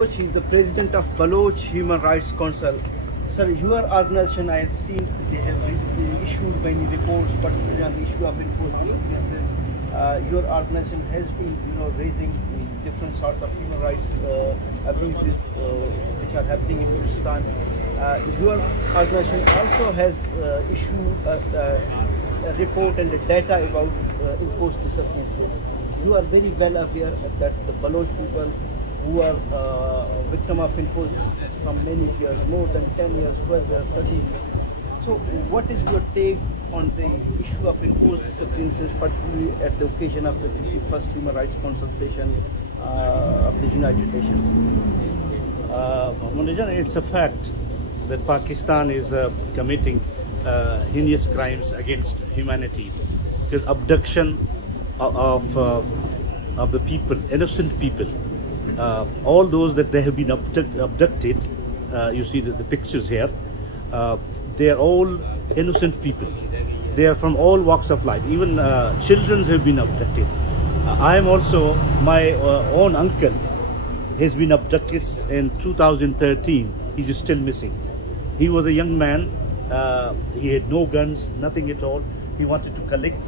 He is the president of Baloch Human Rights Council. Sir, your organization, I have seen they have issued many reports, particularly on the issue of enforced disappearances. Your organization has been, raising different sorts of human rights abuses which are happening in Pakistan. Your organization also has issued a report and the data about enforced disappearances. You are very well aware that the Baloch people who are victim of enforced disappearances from many years, more than 10 years, 12 years, 13 years. So what is your take on the issue of enforced disappearances, particularly at the occasion of the 51st Human Rights Council session of the United Nations? It's a fact that Pakistan is committing heinous crimes against humanity, because abduction of the people, innocent people, all those that they have been abducted, you see the pictures here, they are all innocent people. They are from all walks of life. Even children have been abducted. I am also, my own uncle has been abducted in 2013. He's still missing. He was a young man. He had no guns, nothing at all. He wanted to collect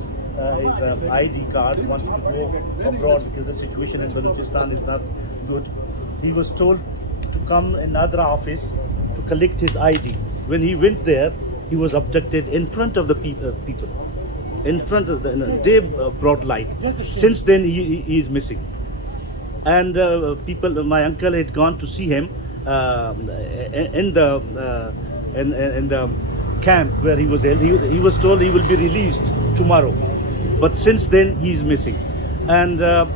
his ID card. He wanted to go abroad because the situation in Balochistan is not good. He was told to come in another office to collect his ID. When he went there, he was abducted in front of the people. In front of they brought light. Since then, he is missing. And my uncle had gone to see him in the camp where he was held. He was told he will be released tomorrow. But since then, he is missing. And the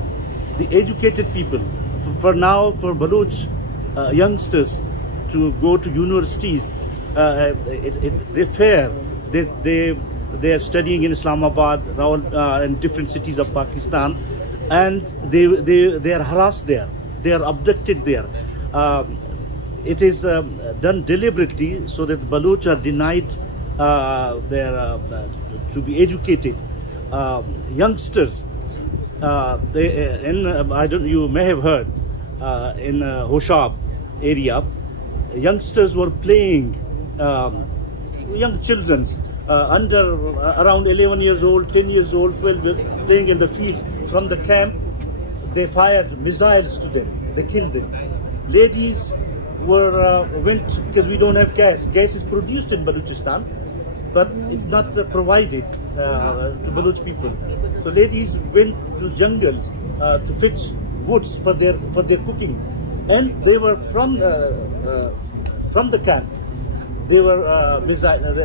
educated people, for now, for Baloch youngsters to go to universities, they fear. They are studying in Islamabad, and different cities of Pakistan, and they are harassed there. They are abducted there. It is done deliberately so that the Baloch are denied to be educated. Youngsters, you may have heard in Hoshab area, youngsters were playing, young children around 11 years old, 10 years old, 12 years, playing in the field. From the camp, they fired missiles to them. They killed them. Ladies went, because we don't have gas. Gas is produced in Balochistan, but it's not provided to Baloch people. So ladies went to jungles to fetch woods for their cooking, and they were from the camp. They were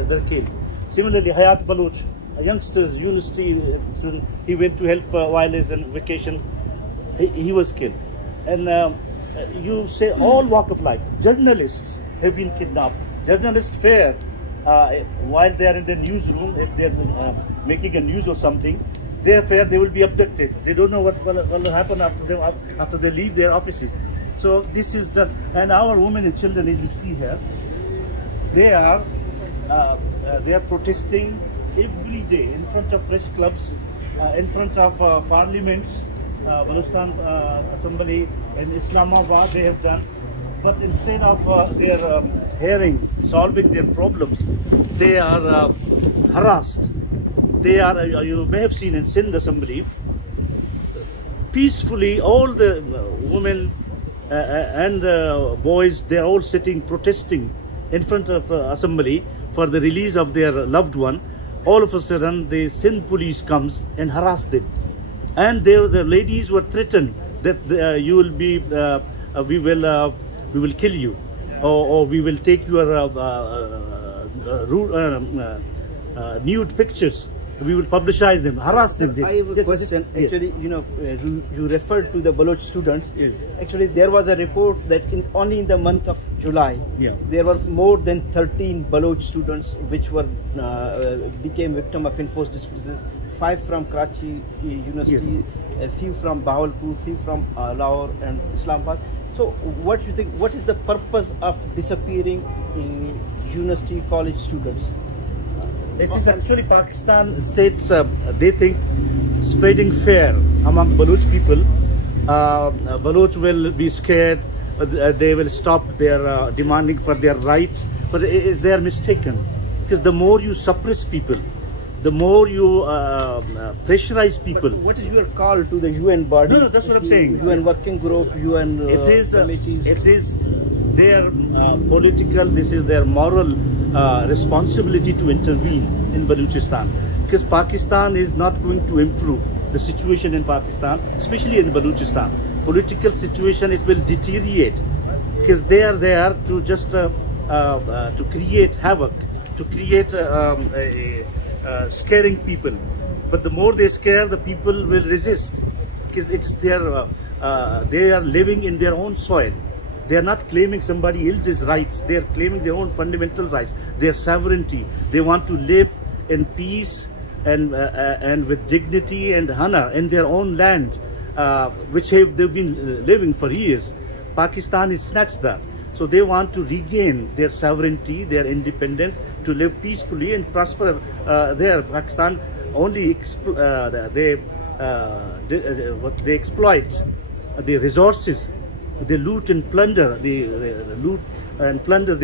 they're killed. Similarly, Hayat Baloch, a youngster's university student, he went to help while he's on vacation. He was killed. And you say all walk of life. Journalists have been kidnapped. Journalists fear while they are in the newsroom, if they're making a news or something, they fear they will be abducted. They don't know what will happen after they leave their offices. So this is done. And our women and children, as you see here, they are protesting every day in front of press clubs, in front of parliaments, Balochistan Assembly in Islamabad they have done. But instead of their solving their problems, they are harassed. They are, you may have seen in Sindh Assembly, peacefully all the women and boys, they are all sitting protesting in front of Assembly for the release of their loved one. All of a sudden, the Sindh police comes and harass them, and the ladies were threatened that you will be, we will kill you, or we will take your nude pictures. We will publicize them, harass them. I have a question. Actually, you referred to the Baloch students. Yes. Actually, there was a report that only in the month of July, there were more than 13 Baloch students which were became victim of enforced disappearances. 5 from Karachi University, a few from Bahawalpur, few from Lahore and Islamabad. So, what do you think? What is the purpose of disappearing university college students? This is actually Pakistan states, they think, spreading fear among Baloch people. Baloch will be scared they will stop their demanding for their rights. But they are mistaken, because the more you suppress people, the more you pressurize people. But what is your call to the UN body? No, that's what I'm saying. UN working group, UN committees. It is their political, this is their moral responsibility to intervene in Balochistan, because Pakistan is not going to improve the situation in Pakistan, especially in Balochistan. Political situation, it will deteriorate, because they are there to just to create havoc, to create scaring people. But the more they scare, the people will resist, because it's their they are living in their own soil. They are not claiming somebody else's rights. They are claiming their own fundamental rights, their sovereignty. They want to live in peace and with dignity and honor in their own land, which they've been living for years. Pakistan is snatched that. So they want to regain their sovereignty, their independence, to live peacefully and prosper there. Pakistan only they exploit the resources, they loot and plunder the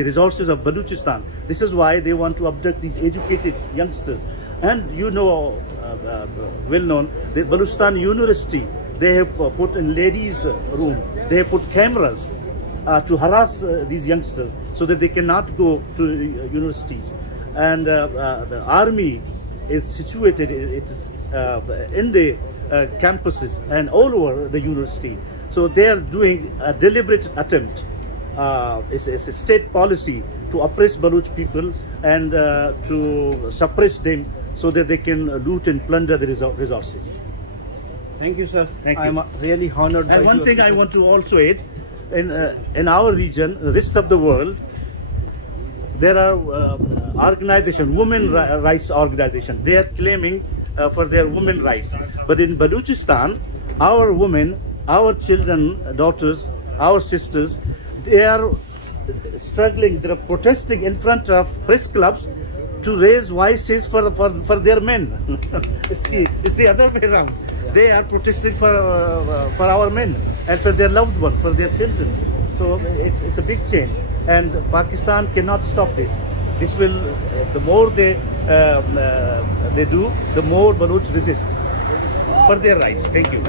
resources of Balochistan. This is why they want to abduct these educated youngsters. And you know, well known, the Balochistan University, they have put in ladies' room, they have put cameras to harass these youngsters so that they cannot go to universities. And the army is situated in the campuses and all over the university. So they are doing a deliberate attempt. It's a state policy to oppress Baloch people and to suppress them so that they can loot and plunder the resources. Thank you, sir. Thank you. I'm really honored. And one thing I want to also add, in our region, the rest of the world, there are organizations, women rights organizations. They are claiming for their women rights. But in Balochistan, our women, our children, daughters, our sisters, they are struggling, they are protesting in front of press clubs to raise voices for their men. It's the other way around. They are protesting for our men and for their loved ones, for their children. So it's a big change, and Pakistan cannot stop this. This will, the more they do, the more Baloch resist for their rights. Thank you.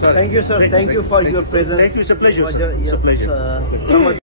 Thank you, sir. Thank you for your presence. Thank you. It's a pleasure. Sir. It's a pleasure.